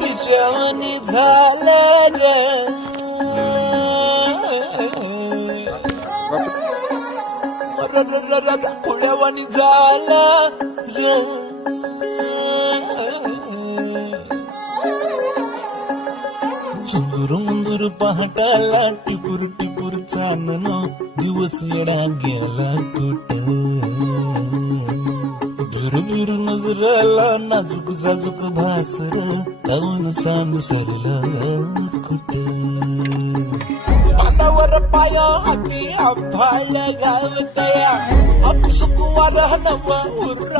पिशवणी झालं ग खुल्यावाणी झालं ग चुंदूर मुंदूर पहाटाला टिपूर टिपूर चांदन दिवस येडा गेला कुठ बिर नजराला नाजूक जाजूक भासर लावून सांद सरला कुठ पानावर पाया हाती आभाळ गाव तया अपसुक वारह नवा